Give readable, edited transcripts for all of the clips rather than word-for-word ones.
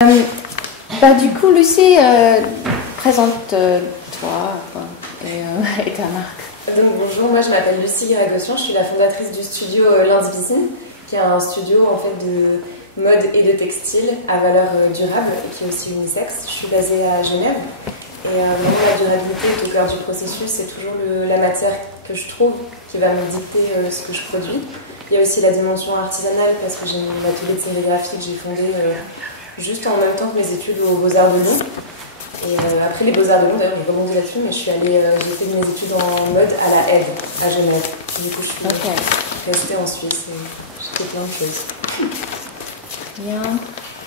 Du coup, Lucie, présente-toi et ta marque. Donc, bonjour, moi je m'appelle Lucie Grégossian, je suis la fondatrice du studio Lundi Piscine, qui est un studio en fait de mode et de textile à valeur durable et qui est aussi unisexe. Je suis basée à Genève et vraiment la durabilité est au cœur du processus, c'est toujours la matière que je trouve qui va me dicter ce que je produis. Il y a aussi la dimension artisanale parce que j'ai une atelier de sérigraphie que j'ai fondé juste en même temps que mes études aux Beaux-Arts de Lyon. Et après les Beaux-Arts de Lyon, d'ailleurs, j'ai rebondis là-dessus, mais j'ai fait mes études en mode à la Aide, à Genève. Du coup, je suis restée en Suisse et j'ai fait plein de choses. Bien.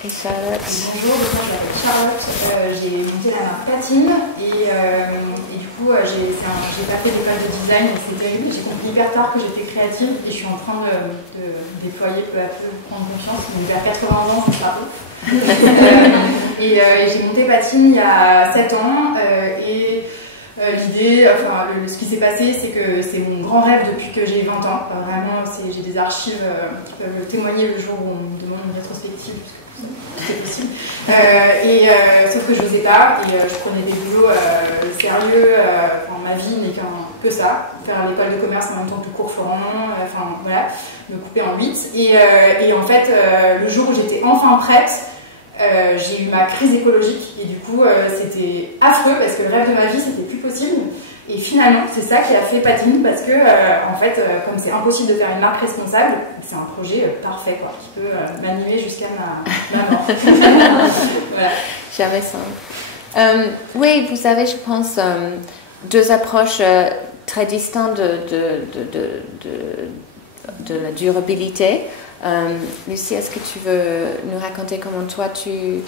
Et Charlotte? Bonjour, moi je m'appelle Charlotte, j'ai monté la marque Patine et du coup j'ai pas fait d'école de design, j'ai compris hyper tard que j'étais créative et je suis en train de déployer peu à peu, prendre confiance, mais vers 80 ans c'est pas ouf. Et j'ai monté Patine il y a 7 ans et l'idée, enfin ce qui s'est passé c'est que c'est mon grand rêve depuis que j'ai 20 ans, vraiment j'ai des archives qui peuvent témoigner le jour où on me demande une rétrospective. C'est possible. Sauf que je n'osais pas et je prenais des boulots sérieux. Ma vie n'est qu'un peu ça. Faire l'école de commerce en même temps tout court Florent. Enfin voilà, me couper en 8. Et en fait, le jour où j'étais enfin prête, j'ai eu ma crise écologique et du coup c'était affreux parce que le rêve de ma vie c'était plus possible. Et finalement, c'est ça qui a fait Patine parce que, en fait, comme c'est impossible de faire une marque responsable, c'est un projet parfait, quoi, qui peut m'animer jusqu'à ma mort. Voilà. Jamais simple. Oui, vous avez, je pense, deux approches très distinctes de la durabilité. Lucie, est-ce que tu veux nous raconter comment toi tu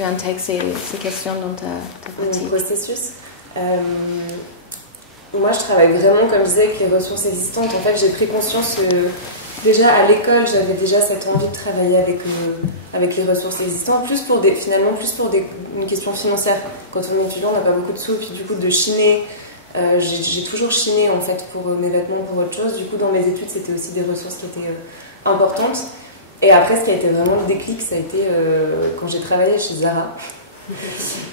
intègres ces questions dans ta pratique? Mon processus moi, je travaille vraiment, comme je disais, avec les ressources existantes. En fait, j'ai pris conscience déjà à l'école, j'avais déjà cette envie de travailler avec les ressources existantes, finalement plus pour une question financière. Quand on est étudiant, on n'a pas beaucoup de sous, puis du coup, de chiner. J'ai toujours chiné, en fait, pour mes vêtements, pour autre chose. Du coup, dans mes études, c'était aussi des ressources qui étaient importantes. Et après, ce qui a été vraiment le déclic, ça a été quand j'ai travaillé chez Zara.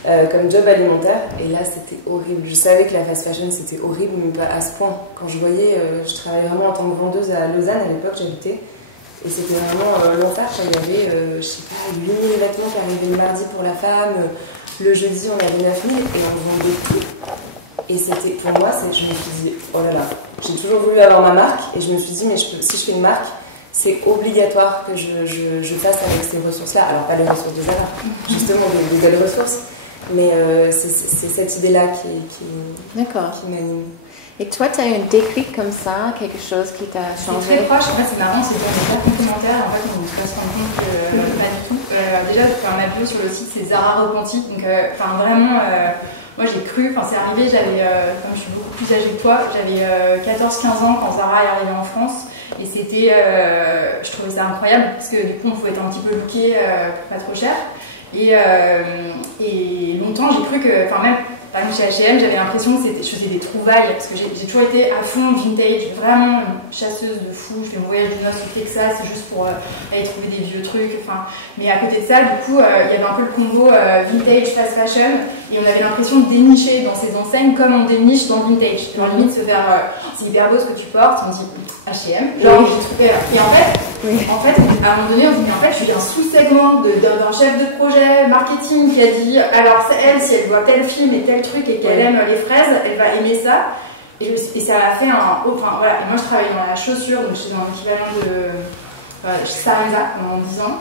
Comme job alimentaire, et là c'était horrible. Je savais que la fast fashion c'était horrible, mais pas à ce point. Quand je voyais, je travaillais vraiment en tant que vendeuse à Lausanne à l'époque, j'habitais, et c'était vraiment l'enfer. Il y avait, je sais pas, 8000 vêtements qui arrivaient le mardi pour la femme, le jeudi on avait 9000 et on vendait tout. Et c'était, pour moi, je me suis dit, oh là là, j'ai toujours voulu avoir ma marque, et je me suis dit, mais si je fais une marque, c'est obligatoire que je fasse avec ces ressources-là. Alors, pas les ressources de Zara, justement, des belles ressources. Mais c'est cette idée-là qui m'anime. Et toi, tu as eu un déclic comme ça, quelque chose qui t'a changé? C'est très proche. En fait, c'est marrant, c'est qu'on n'est pas complémentaires. En fait, on se rend compte que pas du tout. Déjà, on a vu sur le site, c'est Zara Repenti. Donc, vraiment, moi j'ai cru, c'est arrivé, comme je suis beaucoup plus âgée que toi, j'avais 14-15 ans quand Zara est arrivée en France. Et c'était, je trouvais ça incroyable parce que du coup on pouvait être un petit peu looké pas trop cher. Et longtemps j'ai cru que, même par exemple chez H&M, j'avais l'impression que je faisais des trouvailles parce que j'ai toujours été à fond vintage, vraiment une chasseuse de fou. Je fais mon voyage de noces au Texas juste pour aller trouver des vieux trucs. Mais à côté de ça, du coup, il y avait un peu le combo vintage, fast fashion, et on avait l'impression de dénicher dans ces enseignes comme on déniche dans le vintage. Genre limite se faire, c'est hyper beau ce que tu portes, on dit H&M. Genre j'ai trouvé. Et en fait, à un moment donné, on dit mais en fait, je suis un sous-segment d'un chef de projet marketing qui a dit alors elle, si elle voit tel film et tel truc et qu'elle aime les fraises, elle va aimer ça. Et ça a fait un. Voilà. Et moi, je travaillais dans la chaussure, donc j'étais dans l'équivalent de Sarisa pendant 10 ans.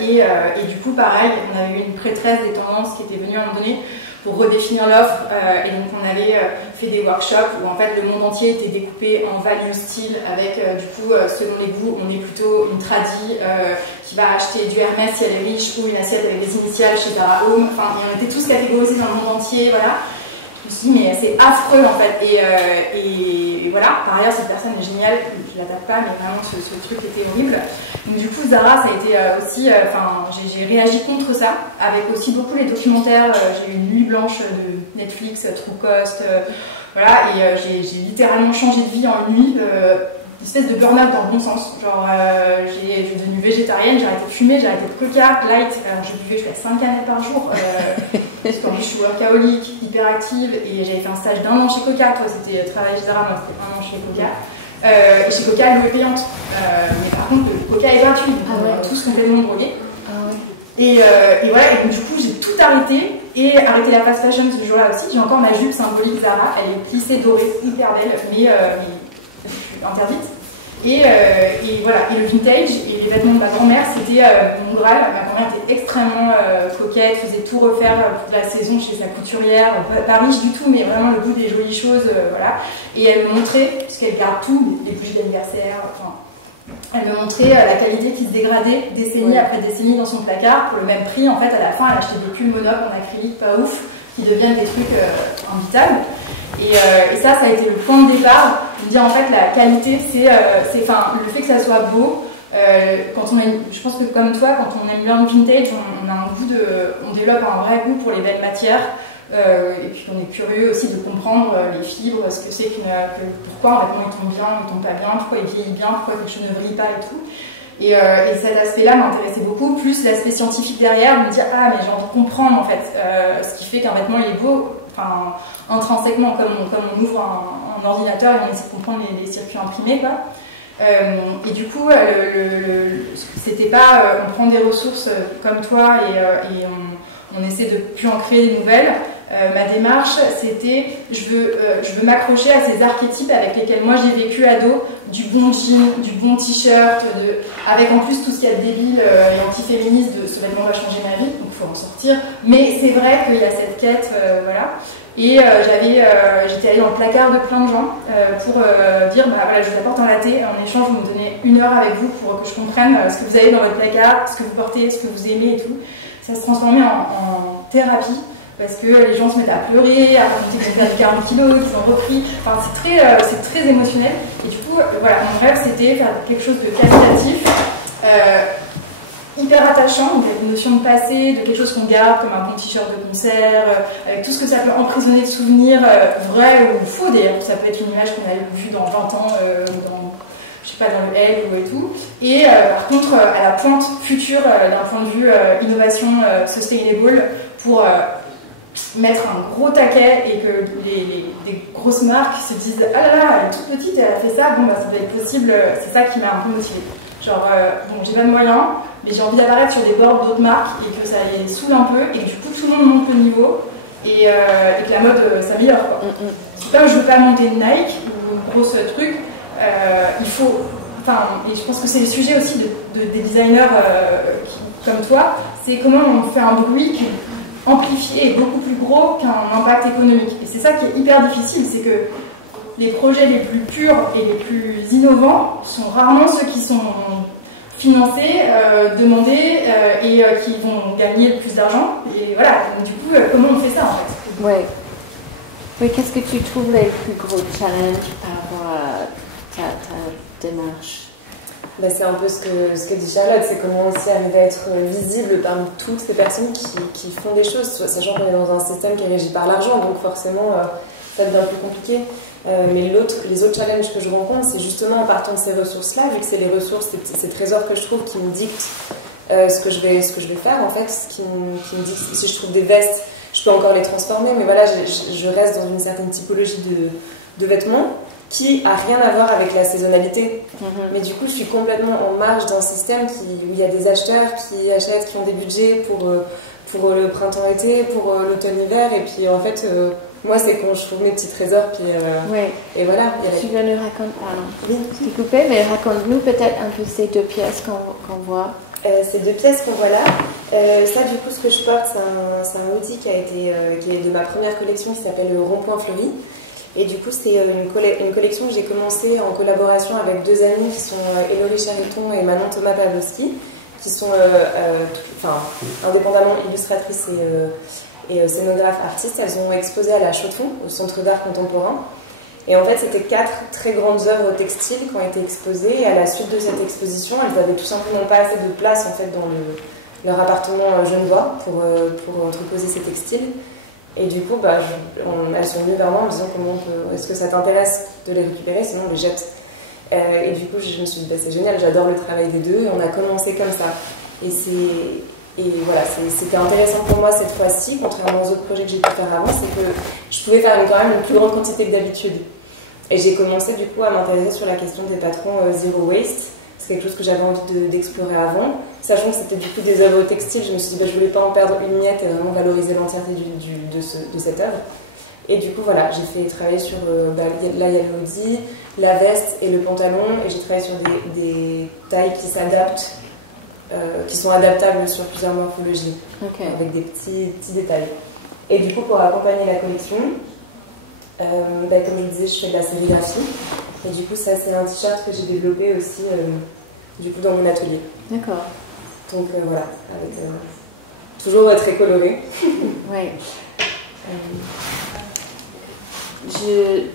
Et du coup, pareil, on avait eu une prêtresse des tendances qui était venue à un moment donné pour redéfinir l'offre. Et donc, on avait fait des workshops où en fait le monde entier était découpé en value style avec du coup, selon les goûts, on est plutôt une tradie qui va acheter du Hermès si elle est riche ou une assiette avec des initiales chez Zara Home. Et on était tous catégorisés dans le monde entier, voilà. Je me suis dit, mais c'est affreux en fait. Et voilà, par ailleurs, cette personne est géniale, je la tape pas, mais vraiment ce truc était horrible. Donc du coup, Zara, ça a été aussi, j'ai réagi contre ça, avec aussi beaucoup les documentaires. J'ai eu une nuit blanche de Netflix, True Cost, voilà, et j'ai littéralement changé de vie en une nuit. espèce de burn-out dans le bon sens. Genre, je suis devenue végétarienne, j'ai arrêté de fumer, j'ai arrêté de coca, light. Alors, je buvais jusqu'à 5 canettes par jour. Parce qu'en plus, je suis workaholic, hyperactive, et j'avais fait un stage d'1 an chez Coca. Toi, c'était travail chez Zara, moi, c'était 1 an chez Coca. Et chez Coca, l'eau est payante. Mais par contre, le Coca est gratuit, donc on est tous complètement drogués. Et voilà, et donc, du coup, j'ai tout arrêté. Et arrêté la fast fashion ce jour-là aussi. J'ai encore ma jupe symbolique Zara, elle est plissée dorée, hyper belle, mais interdite. Et voilà, et le vintage et les vêtements de ma grand-mère, c'était mon Graal. Ma grand-mère était extrêmement coquette, faisait tout refaire toute la saison chez sa couturière, pas riche du tout, mais vraiment le goût des jolies choses, voilà. Et elle me montrait, puisqu'elle garde tout, les bougies d'anniversaire, enfin. Elle me montrait la qualité qui se dégradait décennie après décennie dans son placard. Pour le même prix, en fait, à la fin, elle achetait des pulls monop en acrylique pas ouf, qui deviennent des trucs imbitables. Et ça a été le point de départ. De me dire, en fait, la qualité, c'est le fait que ça soit beau. Quand on aime, je pense que comme toi, quand on aime bien le vintage, on a un goût on développe un vrai goût pour les belles matières. Et puis on est curieux aussi de comprendre les fibres, ce que c'est pourquoi un vêtement il tombe bien, il tombe pas bien, pourquoi il vieillit bien, pourquoi quelque chose ne brille pas et tout. Et cet aspect-là m'intéressait beaucoup, plus l'aspect scientifique derrière, de me dire ah mais j'ai envie de comprendre en fait ce qui fait qu'un vêtement il est beau, enfin intrinsèquement comme on ouvre un ordinateur et on essaie de comprendre les circuits imprimés quoi. Et du coup c'était pas on prend des ressources comme toi et on essaie de plus en créer des nouvelles. Ma démarche, c'était je veux m'accrocher à ces archétypes avec lesquels moi j'ai vécu ado, du bon jean, du bon t-shirt, avec en plus tout ce qu'il y a de débile et anti-féministe de ce vêtement va changer ma vie, donc il faut en sortir. Mais c'est vrai qu'il y a cette quête, voilà. Et j'étais allée dans le placard de plein de gens pour dire bah voilà, je vous apporte un latte, en échange vous me donnez 1 heure avec vous pour que je comprenne ce que vous avez dans votre placard, ce que vous portez, ce que vous aimez et tout. Ça se transformait en thérapie. Parce que les gens se mettent à pleurer, à raconter qu'ils ont perdu 40 kilos, qu'ils ont repris. Enfin, c'est très émotionnel. Et du coup, voilà, mon rêve, c'était faire quelque chose de qualitatif, hyper attachant, donc avec une notion de passé, de quelque chose qu'on garde, comme un bon t-shirt de concert, avec tout ce que ça peut emprisonner de souvenirs vrais ou faux d'ailleurs. Ça peut être une image qu'on a vue dans 20 ans, je sais pas, dans le L ou et tout. Et par contre, à la pointe future, d'un point de vue innovation sustainable, pour mettre un gros taquet et que des grosses marques se disent ah là là, elle est toute petite, elle a fait ça, bon bah ça doit être possible, c'est ça qui m'a un peu motivée. Genre, bon, j'ai pas de moyens, mais j'ai envie d'apparaître sur des boards d'autres marques et que ça les saoule un peu et que du coup tout le monde monte le niveau et que la mode s'améliore quoi. Comme je veux pas monter une Nike ou une grosse truc, il faut. Enfin, et je pense que c'est le sujet aussi des designers comme toi, c'est comment on fait un bruit qui amplifié et beaucoup plus gros qu'un impact économique. Et c'est ça qui est hyper difficile, c'est que les projets les plus purs et les plus innovants sont rarement ceux qui sont financés, demandés et qui vont gagner le plus d'argent. Et voilà, donc du coup, comment on fait ça en fait? Ouais. Oui, qu'est-ce que tu trouves les plus gros challenges par rapport à ta démarche? Bah, c'est un peu ce que dit Charlotte, c'est comment aussi arriver à être visible parmi toutes ces personnes qui font des choses, sachant qu'on est dans un système qui est régi par l'argent, donc forcément ça devient plus compliqué. Mais les autres challenges que je rencontre, c'est justement en partant de ces ressources-là, vu que c'est les ressources, ces trésors que je trouve qui me dictent ce que je vais faire, en fait, ce qui me dit si je trouve des vestes, je peux encore les transformer, mais voilà, je reste dans une certaine typologie de vêtements qui a rien à voir avec la saisonnalité. Mais du coup, je suis complètement en marge d'un système où il y a des acheteurs qui achètent, qui ont des budgets pour le printemps-été, pour l'automne-hiver, et puis en fait, moi, c'est quand je trouve mes petits trésors, puis et voilà. Tu veux nous raconter, pardon, oui. je t'ai coupé, mais raconte-nous peut-être un peu ces 2 pièces qu'on voit. Ces 2 pièces qu'on voit là, ça du coup ce que je porte c'est un outil qui est de ma première collection qui s'appelle Rond-Point Fleuri. Et du coup c'est une collection que j'ai commencée en collaboration avec 2 amies qui sont Héloïse Chariton et Manon Thomas Pavlovski, qui sont indépendamment illustratrices et scénographes artistes. Elles ont exposé à la Chaux-de-Fonds, au Centre d'art contemporain. Et en fait, c'était 4 très grandes œuvres textiles qui ont été exposées. Et à la suite de cette exposition, elles n'avaient tout simplement pas assez de place en fait, dans leur appartement genevois pour entreposer ces textiles. Et du coup, elles sont venues vers moi en me disant est-ce que ça t'intéresse de les récupérer, sinon on les jette. Et du coup, je me suis dit, bah, c'est génial, j'adore le travail des deux. Et on a commencé comme ça. Et voilà, c'était intéressant pour moi cette fois-ci, contrairement aux autres projets que j'ai pu faire avant, c'est que je pouvais faire quand même une plus grande quantité que d'habitude. Et j'ai commencé du coup à m'intéresser sur la question des patrons zero waste. C'est quelque chose que j'avais envie d'explorer avant. Sachant que c'était du coup des œuvres textiles, je me suis dit bah, je voulais pas en perdre une miette et vraiment valoriser l'entièreté de cette œuvre. Et du coup voilà, j'ai fait travailler sur là il y a le hoodie, la veste et le pantalon, et j'ai travaillé sur des tailles qui s'adaptent, qui sont adaptables sur plusieurs morphologies, avec des petits détails. Et du coup pour accompagner la collection, comme je le disais, je fais de la sérigraphie. Et du coup ça c'est un t-shirt que j'ai développé aussi du coup dans mon atelier. D'accord. Donc voilà, avec toujours très coloré. Oui.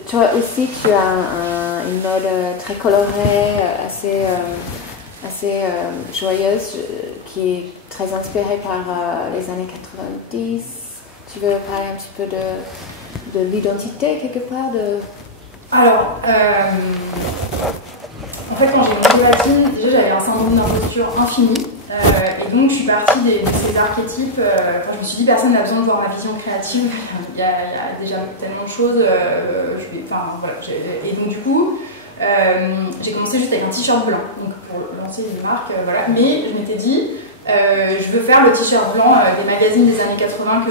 Toi aussi, tu as une mode très colorée, assez joyeuse, qui est très inspirée par les années 90. Tu veux parler un petit peu de l'identité quelque part Alors, en fait, quand j'ai monté Patine, déjà j'avais un syndrome d'imposture infini. Et donc je suis partie de ces archétypes. Je me suis dit, personne n'a besoin de voir ma vision créative. Il y a déjà tellement de choses. Voilà. Et donc du coup, j'ai commencé juste avec un t-shirt blanc, donc pour lancer une marque. Voilà. Mais je m'étais dit, je veux faire le t-shirt blanc des magazines des années 80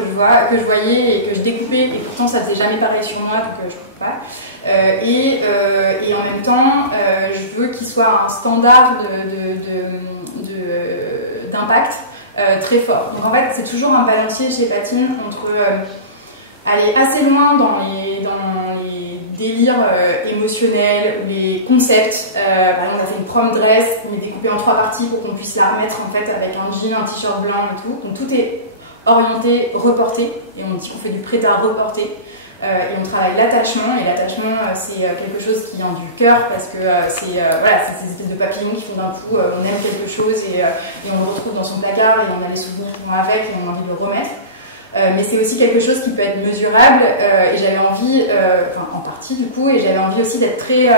que je voyais et que je découpais. Et pourtant, ça ne faisait jamais pareil sur moi, donc je ne trouve pas. Et en même temps, je veux qu'il soit un standard d'impact très fort. Donc en fait, c'est toujours un balancier chez Patine entre aller assez loin dans les délires émotionnels ou les concepts. Par exemple, on a fait une prom dress, mais découpée en 3 parties pour qu'on puisse la remettre en fait avec un jean, un t-shirt blanc et tout. Donc tout est orienté, reporté, et on dit qu'on fait du prêt à reporter. Et on travaille l'attachement, et l'attachement c'est quelque chose qui vient du cœur, parce que c'est ces espèces de papillons qui font d'un coup, on aime quelque chose et on le retrouve dans son placard et on a les souvenirs qui vont avec et on a envie de le remettre. Mais c'est aussi quelque chose qui peut être mesurable, et j'avais envie, en partie du coup, et j'avais envie aussi d'être très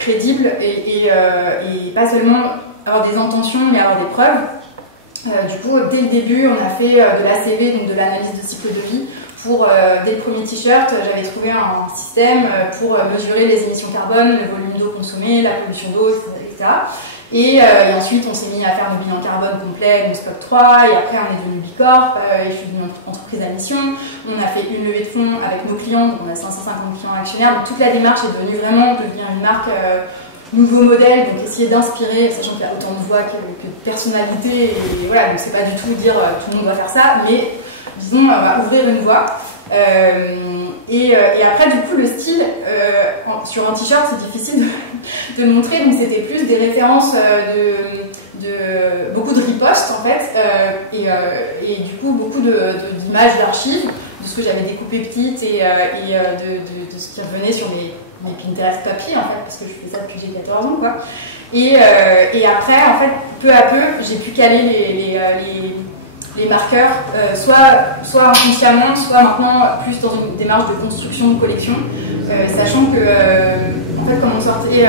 crédible et pas seulement avoir des intentions mais avoir des preuves. Du coup, dès le début, on a fait de l'ACV, donc de l'analyse de cycle de vie. Dès le premier t-shirt, j'avais trouvé un système pour mesurer les émissions carbone, le volume d'eau consommé, la pollution d'eau, etc. Et ensuite, on s'est mis à faire le bilan carbone complet, donc Scope 3, et après on est devenu Bicorp, et je suis devenue entreprise à mission. On a fait une levée de fonds avec nos clients, donc on a 550 clients actionnaires, donc toute la démarche est devenue vraiment devenir une marque nouveau modèle, donc essayer d'inspirer, sachant qu'il y a autant de voix que de personnalités, et voilà, donc c'est pas du tout dire tout le monde doit faire ça, mais disons, on va ouvrir une voie. Et après, du coup, le style, sur un t-shirt, c'est difficile de montrer, donc c'était plus des références beaucoup de ripostes, en fait, et du coup, beaucoup d'images d'archives, de ce que j'avais découpé petite, et de ce qui revenait sur mes Pinterest papier, en fait, parce que je fais ça depuis que j'ai 14 ans, quoi. Et après, en fait, peu à peu, j'ai pu caler les marqueurs, soit inconsciemment, soit maintenant plus dans une démarche de construction de collection, sachant que, en fait, comme on sortait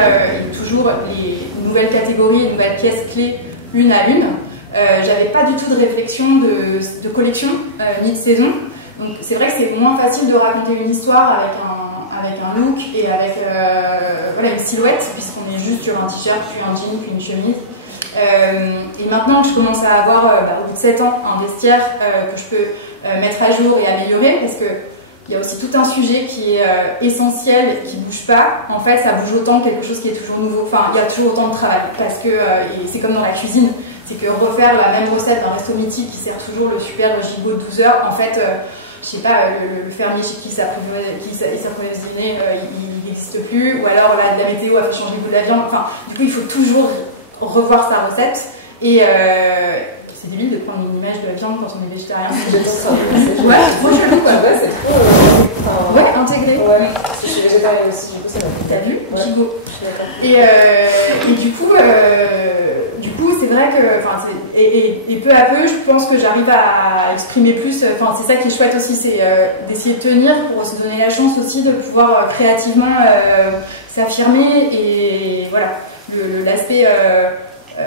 toujours les nouvelles catégories, les nouvelles pièces clés une à une, j'avais pas du tout de réflexion de collection, ni de saison. Donc c'est vrai que c'est moins facile de raconter une histoire avec un look et avec une silhouette, puisqu'on est juste sur un t-shirt, puis un jean, puis une chemise. Et maintenant que je commence à avoir, au bout de 7 ans, un vestiaire que je peux mettre à jour et améliorer, parce qu'il y a aussi tout un sujet qui est essentiel et qui ne bouge pas. En fait, ça bouge autant que quelque chose qui est toujours nouveau. Enfin, il y a toujours autant de travail, parce que et c'est comme dans la cuisine, c'est que refaire la même recette d'un resto mythique qui sert toujours le super gigot de 12 heures, en fait, je sais pas, le fermier chez qui s'approvisionner, il n'existe plus, ou alors la météo a fait changer le goût de la viande. Enfin, du coup, il faut toujours revoir sa recette, et c'est débile de prendre une image de la viande quand on est végétarien. Ouais, trop chelou quoi, ouais, c'est trop. Ouais, intégré. Ouais, je suis végétarienne aussi, du coup ça m'a fait. T'as vu? Ouais. Gigot. Et du coup, c'est vrai que, et peu à peu, je pense que j'arrive à exprimer plus. Enfin, c'est ça qui est chouette aussi, c'est d'essayer de tenir pour se donner la chance aussi de pouvoir créativement s'affirmer et voilà, l'aspect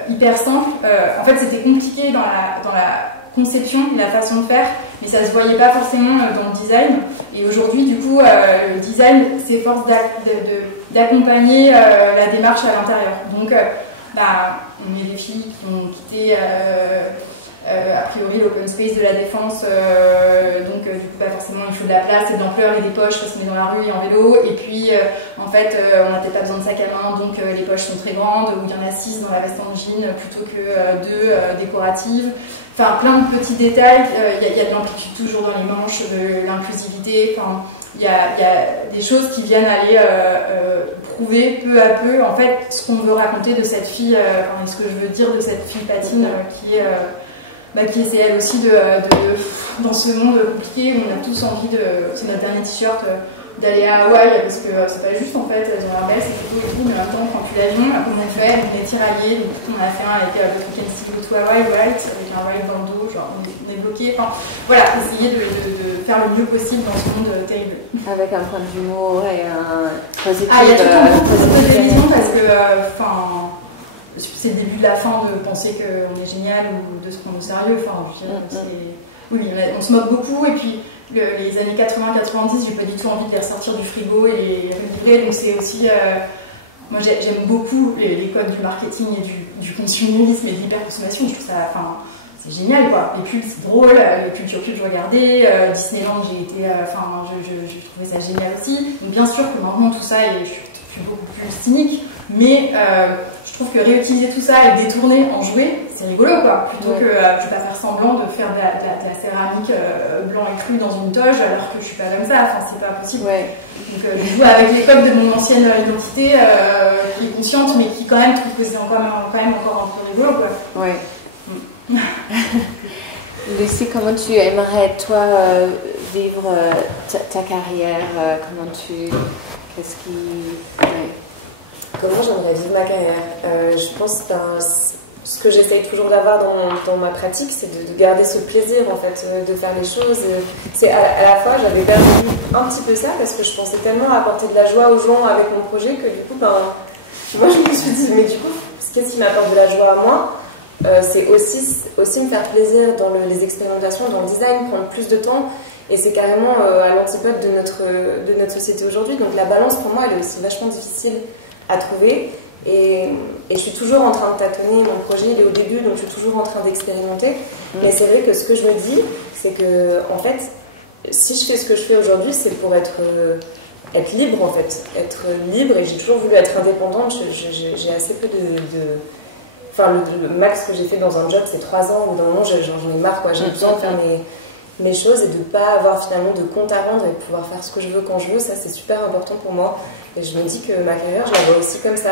hyper simple. En fait, c'était compliqué dans la conception, la façon de faire, mais ça se voyait pas forcément dans le design. Et aujourd'hui, du coup, le design s'efforce d'accompagner la démarche à l'intérieur. Donc, on est des filles qui ont quitté a priori l'open space de la Défense, donc du coup forcément il faut de la place et de l'ampleur et des poches parce qu'on est dans la rue et en vélo, et puis en fait on n'a peut-être pas besoin de sac à main, donc les poches sont très grandes, ou il y en a 6 dans la veste en jean plutôt que 2 décoratives. Enfin, plein de petits détails. Il y a de l'amplitude toujours dans les manches, de l'inclusivité. Enfin, il y a des choses qui viennent aller prouver peu à peu en fait ce qu'on veut raconter de cette fille, ce que je veux dire de cette fille patine qui essaie elle aussi dans ce monde compliqué où on a tous envie c'est notre dernier t-shirt, d'aller à Hawaï parce que c'est pas juste en fait, elles ont l'air belles, c'est photos et tout, mais en même temps quand tu l'avion, comme on fait, on est tiraillé, donc on a fait un avec le Weekend Studio to Hawaii, White, avec un White dans le dos, genre on est bloqué, enfin voilà, essayer de faire le mieux possible dans ce monde terrible. Avec un point d'humour et un positif. Il y a tout un positif de télévision parce que c'est le début de la fin de penser qu'on est génial ou de se prendre au sérieux. Oui, on se moque beaucoup et puis les années 80-90, j'ai pas du tout envie de les ressortir du frigo et les relivrer. Donc c'est aussi, moi j'aime beaucoup les codes du marketing et du consumérisme et de l'hyperconsommation. Je trouve ça, c'est génial quoi. Les pubs c'est drôle, les pubs sur pubs je regardais, Disneyland j'ai trouvé ça génial aussi. Donc bien sûr que maintenant tout ça, je suis beaucoup plus cynique, mais je trouve que réutiliser tout ça et le détourner en jouet, c'est rigolo quoi. Plutôt que je vais pas faire semblant de faire de la céramique blanc et cru dans une toge alors que je suis pas comme ça, c'est pas possible. Donc je joue avec les codes de mon ancienne identité qui est consciente mais qui quand même trouve que c'est quand même encore un peu rigolo quoi. Lucie, comment tu aimerais toi vivre ta carrière, Comment j'aimerais vivre ma carrière? Je pense que ce que j'essaye toujours d'avoir dans ma pratique, c'est de garder ce plaisir en fait, de faire les choses. C'est à la fois, j'avais perdu un petit peu ça parce que je pensais tellement apporter de la joie aux gens avec mon projet que du coup, moi je me suis dit, mais du coup, qu'est-ce qui m'apporte de la joie à moi? C'est aussi me faire plaisir dans les expérimentations, dans le design, prendre plus de temps. Et c'est carrément à l'antipode de notre société aujourd'hui. Donc la balance pour moi, elle est aussi vachement difficile à trouver. Et je suis toujours en train de tâtonner. Mon projet, il est au début, donc je suis toujours en train d'expérimenter. Mais c'est vrai que ce que je me dis, c'est que en fait, si je fais ce que je fais aujourd'hui, c'est pour être libre en fait. Être libre, et j'ai toujours voulu être indépendante. J'ai assez peu le max que j'ai fait dans un job, c'est 3 ans, où d'un moment j'en ai marre, quoi. J'ai besoin de faire mes choses et de ne pas avoir finalement de compte à rendre et de pouvoir faire ce que je veux quand je veux. Ça, c'est super important pour moi. Et je me dis que ma carrière, je la vois aussi comme ça.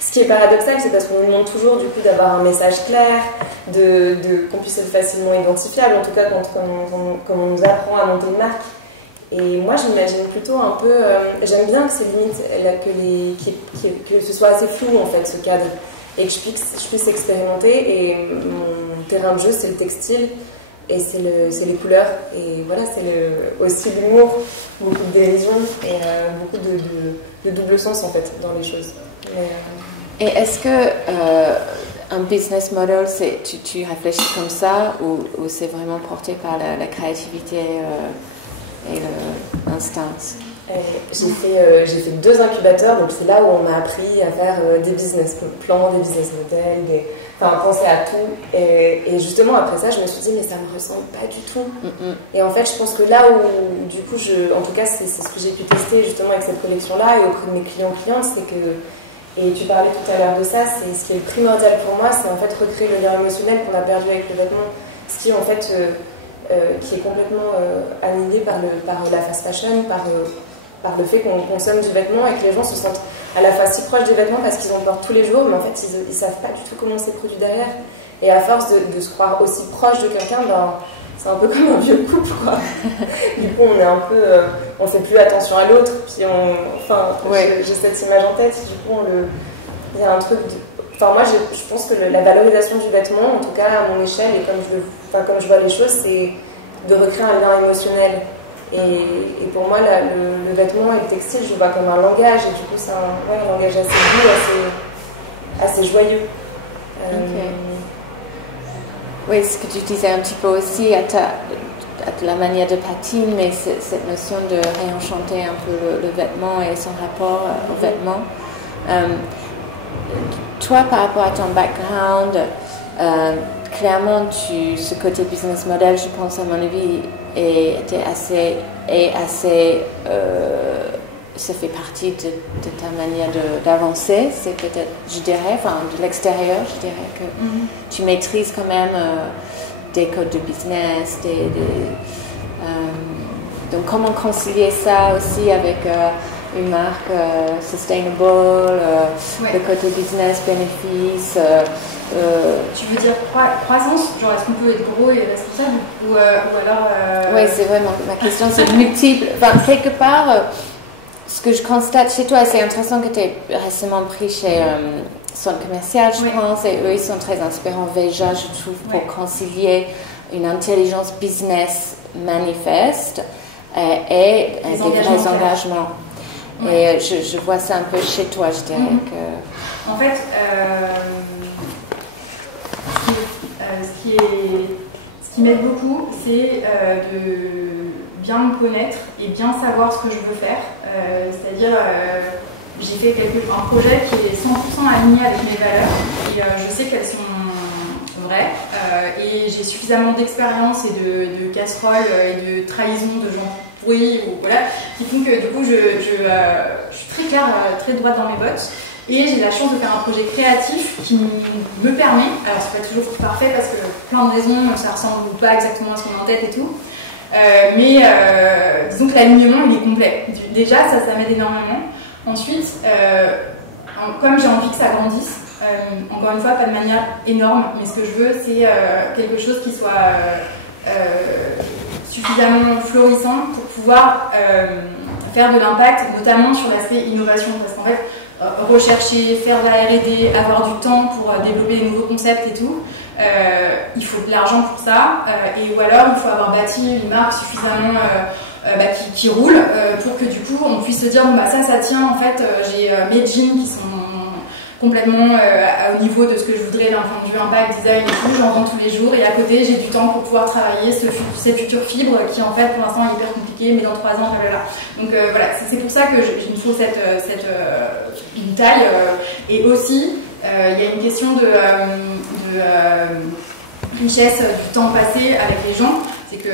Ce qui est paradoxal, c'est parce qu'on nous demande toujours du coup d'avoir un message clair, qu'on puisse être facilement identifiable, en tout cas quand on nous apprend à monter une marque. Et moi, j'imagine plutôt un peu... j'aime bien que ces limites, que ce soit assez flou en fait, ce cadre. Et que je puisse expérimenter. Et mon terrain de jeu, c'est le textile. Et c'est les couleurs, et voilà, c'est aussi l'humour, beaucoup de dérision et beaucoup de double sens en fait dans les choses. Et est-ce que un business model, tu réfléchis comme ça ou c'est vraiment porté par la créativité et l'instinct? J'ai fait 2 incubateurs, donc c'est là où on m'a appris à faire des business plans, des business models, penser à tout. Et justement, après ça, je me suis dit, mais ça me ressemble pas du tout. Et en fait, je pense que là où, du coup, en tout cas, c'est ce que j'ai pu tester justement avec cette collection-là et auprès de mes clients-clientes, c'est que, et tu parlais tout à l'heure de ça, c'est ce qui est primordial pour moi, c'est en fait recréer le lien émotionnel qu'on a perdu avec le vêtement, ce qui en fait, qui est complètement annihilé par la fast fashion, par le fait qu'on consomme du vêtement et que les gens se sentent à la fois si proches des vêtements parce qu'ils en portent tous les jours, mais en fait ils savent pas du tout comment c'est produit derrière. Et à force de se croire aussi proche de quelqu'un, c'est un peu comme un vieux couple quoi. Du coup on est un peu, on fait plus attention à l'autre, puis j'ai cette image en tête. Du coup il y a un truc. Moi je pense que la valorisation du vêtement, en tout cas à mon échelle et comme je vois les choses, c'est de recréer un lien émotionnel Et pour moi, le vêtement et le textile, je le vois comme un langage, et du coup, c'est un langage assez doux, assez joyeux. Oui, ce que tu disais un petit peu aussi à la manière de patine, mais cette notion de réenchanter un peu le vêtement et son rapport au vêtement. Toi, par rapport à ton background, clairement, ce côté business model, je pense, à mon avis, ça fait partie de ta manière d'avancer. C'est peut-être, je dirais, enfin, de l'extérieur, je dirais que tu maîtrises quand même des codes de business, donc comment concilier ça aussi avec une marque sustainable, le côté business, bénéfice. Tu veux dire croissance, genre est-ce qu'on peut être gros et responsable ou alors Oui, c'est vraiment ma question, c'est multiple. Enfin, quelque part, ce que je constate chez toi, c'est intéressant que tu aies récemment pris chez Centre Commercial, je pense, et eux ils sont très inspirants, Veja, je trouve, pour concilier une intelligence business manifeste et des vrais engagements. Et je vois ça un peu chez toi, je dirais que... En fait, ce qui m'aide beaucoup, c'est de bien me connaître et bien savoir ce que je veux faire. C'est-à-dire, j'ai fait un projet qui est 100% aligné avec mes valeurs et je sais qu'elles sont vraies. Et j'ai suffisamment d'expérience et de casseroles et de trahison de gens pourris, qui font que du coup, je suis très claire, très droite dans mes bottes. Et j'ai la chance de faire un projet créatif qui me permet, alors c'est pas toujours parfait parce que plein de raisons, ça ressemble pas exactement à ce qu'on a en tête et tout, mais disons que l'alignement il est complet. Déjà ça m'aide énormément. Ensuite, comme j'ai envie que ça grandisse, encore une fois pas de manière énorme, mais ce que je veux c'est quelque chose qui soit suffisamment florissant pour pouvoir faire de l'impact, notamment sur l'aspect innovation, parce qu'en fait rechercher, faire de la R&D, avoir du temps pour développer des nouveaux concepts et tout. Il faut de l'argent pour ça, ou alors il faut avoir bâti une marque suffisamment qui roule pour que du coup on puisse se dire bon, bah, ça tient, en fait j'ai mes jeans qui sont complètement au niveau de ce que je voudrais d'un point de vue impact, design et tout, j'en vends tous les jours et à côté j'ai du temps pour pouvoir travailler ces futures fibres qui en fait pour l'instant est hyper compliqué mais dans 3 ans blablabla. Donc voilà, c'est pour ça que je me trouve une taille et aussi il y a une question de richesse du temps passé avec les gens, c'est que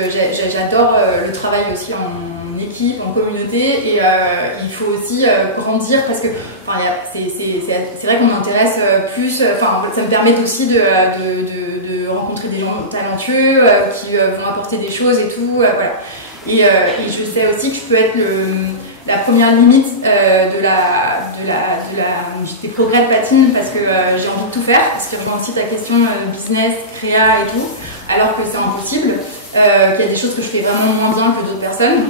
j'adore le travail aussi en équipe, en communauté et il faut aussi grandir parce que c'est vrai qu'on m'intéresse plus, ça me permet aussi de rencontrer des gens talentueux qui vont apporter des choses et tout, voilà. Et je sais aussi que je peux être la première limite des progrès de patine parce que j'ai envie de tout faire, parce que je vois aussi ta question business, créa et tout, alors que c'est impossible. Qu'il y a des choses que je fais vraiment moins bien que d'autres personnes,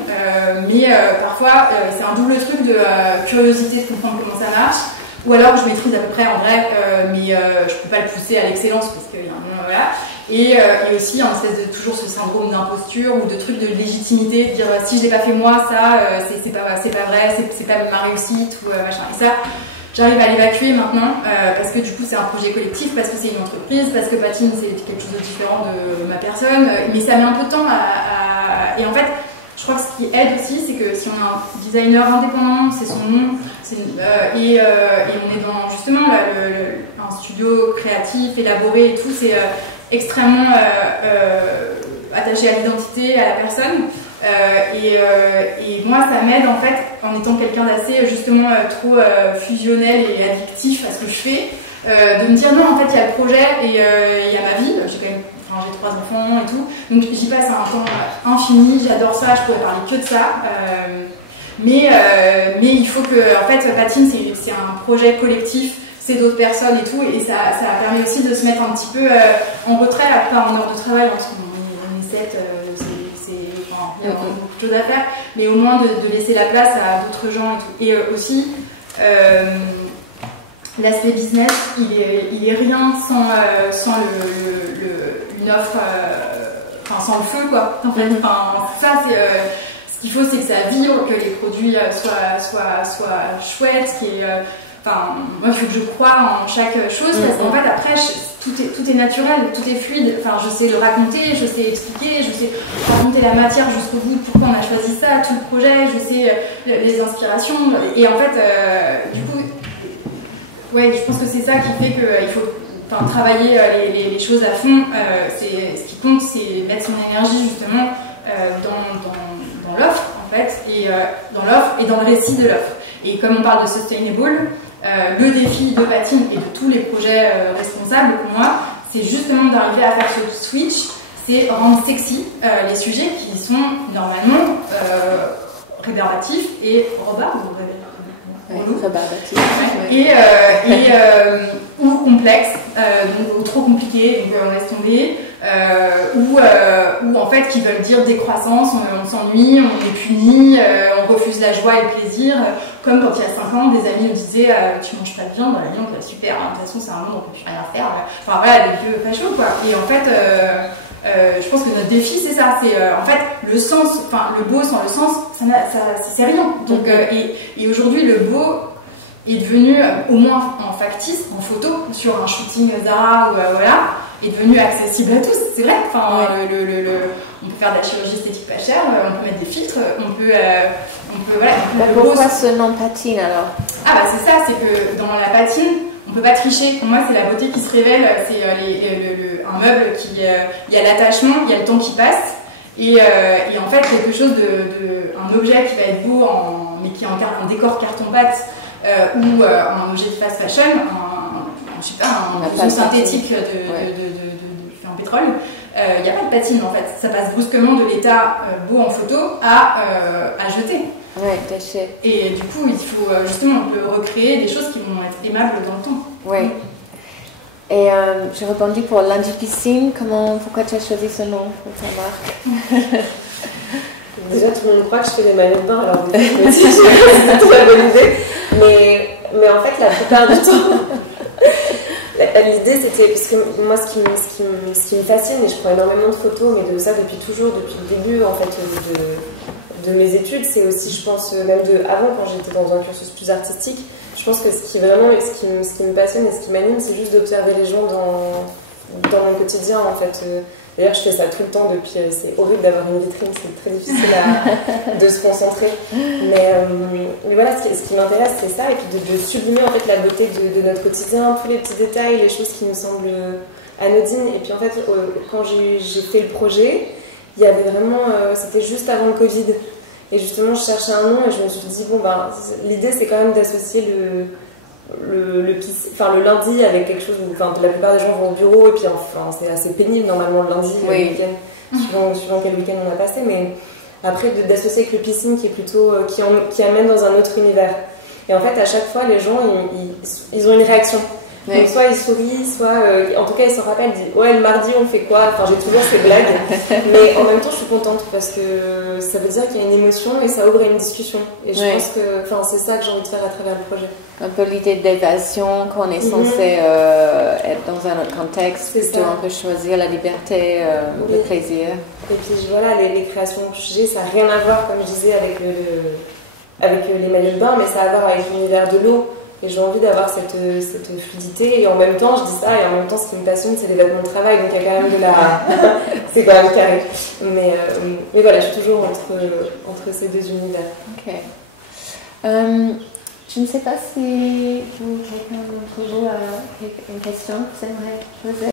mais parfois c'est un double truc de curiosité de comprendre comment ça marche, ou alors je maîtrise à peu près en vrai, mais je peux pas le pousser à l'excellence parce qu'il y a un moment, voilà. Et aussi un espèce de toujours ce syndrome d'imposture ou de truc de légitimité, de dire si je l'ai pas fait moi, ça c'est pas vrai, c'est pas ma réussite ou machin. Et ça, j'arrive à l'évacuer maintenant parce que du coup c'est un projet collectif, parce que c'est une entreprise, parce que Patine c'est quelque chose de différent de ma personne, mais ça met un peu de temps et en fait je crois que ce qui aide aussi c'est que si on a un designer indépendant, c'est son nom, et on est dans justement un studio créatif, élaboré et tout, c'est extrêmement attaché à l'identité, à la personne. Et moi ça m'aide en fait en étant quelqu'un d'assez justement trop fusionnel et addictif à ce que je fais, de me dire non en fait il y a le projet et il y a ma vie, j'ai 3 enfants et tout, donc j'y passe un temps infini, j'adore ça, je pourrais parler que de ça, mais il faut que en fait Patine c'est un projet collectif, c'est d'autres personnes et tout, et ça permet aussi de se mettre un petit peu en retrait, pas en heure de travail parce qu'on est 7, il y a beaucoup de choses à faire, mais au moins de laisser la place à d'autres gens et tout. Et aussi, l'aspect business, il est rien sans une offre, sans le feu, quoi. En fait, ça, c'est ce qu'il faut, c'est que ça vibre, que les produits soient chouettes, enfin, moi, il faut que je croie en chaque chose, parce qu'en fait, après, tout est naturel, tout est fluide. Enfin, je sais le raconter, je sais expliquer, je sais raconter la matière jusqu'au bout, pourquoi on a choisi ça, tout le projet, je sais les inspirations. Et en fait, du coup, ouais, je pense que c'est ça qui fait qu'il faut travailler les choses à fond. Ce qui compte, c'est mettre son énergie justement dans l'offre, en fait, et dans l'offre et dans le récit de l'offre. Et comme on parle de sustainable, le défi de Patine et de tous les projets responsables pour moi, c'est justement d'arriver à faire ce switch, c'est rendre sexy les sujets qui sont normalement rébarbatifs et ou complexes, ou trop compliqués, donc on laisse tomber, ou en fait qui veulent dire décroissance, on s'ennuie, on est puni, on refuse la joie et le plaisir, comme quand il y a 5 ans des amis nous disaient tu manges pas de viande, la viande super, de toute façon c'est un monde, on peut plus rien faire, enfin voilà, des vieux fachos quoi. Et en fait je pense que notre défi c'est ça, c'est en fait le sens, enfin le beau sans le sens, c'est rien. Donc et aujourd'hui le beau est devenu au moins en factice, en photo, sur un shooting Zara ou voilà, est devenu accessible à tous, c'est vrai. Enfin, on peut faire de la chirurgie esthétique pas chère, on peut mettre des filtres, on peut voilà. Pourquoi ce nom Patine alors? Ah bah c'est ça, c'est que dans la patine, on peut pas tricher. Pour moi, c'est la beauté qui se révèle. C'est un meuble qui, il y a l'attachement, il y a le temps qui passe, et en fait quelque chose un objet qui va être beau mais qui est en décor carton-pâte ou un objet de fast fashion, je sais pas, un blouson synthétique fait en pétrole. Il n'y a pas de patine en fait. Ça passe brusquement de l'état beau en photo à jeter. Ouais, déchet. Et du coup, il faut justement on peut recréer des choses qui vont être aimables dans le temps. Oui. Et j'ai répondu pour Lundi Piscine. Pourquoi tu as choisi ce nom pour ta marque? Déjà, tout le monde croit que je fais des maillots de bain, alors je me dis, c'est une très bonne idée. Mais en fait, la plupart du temps, l'idée c'était, parce que moi, ce qui me fascine, et je prends énormément de photos, mais de ça depuis toujours, depuis le début en fait de mes études, c'est aussi, je pense, même avant quand j'étais dans un cursus plus artistique, je pense que ce qui me passionne et ce qui m'anime, c'est juste d'observer les gens dans mon quotidien en fait. D'ailleurs, je fais ça tout le temps depuis. C'est horrible d'avoir une vitrine, c'est très difficile de se concentrer. Mais voilà, ce qui m'intéresse, c'est ça, et puis de sublimer en fait la beauté de notre quotidien, tous les petits détails, les choses qui nous semblent anodines. Et puis en fait, quand j'ai fait le projet, il y avait vraiment, c'était juste avant le Covid. Et justement, je cherchais un nom et je me suis dit bon l'idée c'est quand même d'associer le lundi avec quelque chose où la plupart des gens vont au bureau et puis c'est assez pénible normalement le lundi, le week-end, suivant quel week-end on a passé, mais après d'associer avec le piscine qui est plutôt qui amène dans un autre univers. Et en fait à chaque fois les gens ils ont une réaction. Oui. Donc soit ils sourient, soit en tout cas ils se rappellent, ils disent ouais le mardi on fait quoi, j'ai toujours ces blagues, mais en même temps je suis contente parce que ça veut dire qu'il y a une émotion et ça ouvre une discussion, et je pense que c'est ça que j'ai envie de faire à travers le projet. Un peu l'idée d'évasion, qu'on est censé être dans un autre contexte, plutôt on peut choisir la liberté, le plaisir. Et puis voilà, les créations que j'ai, ça n'a rien à voir comme je disais avec les maillots de bain, mais ça a à voir avec l'univers de l'eau. Et j'ai envie d'avoir cette fluidité, et en même temps, je dis ça, et en même temps, ce qui me passionne, c'est les vêtements de travail, donc il y a quand même c'est quand même carré. Mais voilà, je suis toujours entre ces deux univers. Ok. Je ne sais pas si quelqu'un d'entre vous a une question que vous aimeriez poser.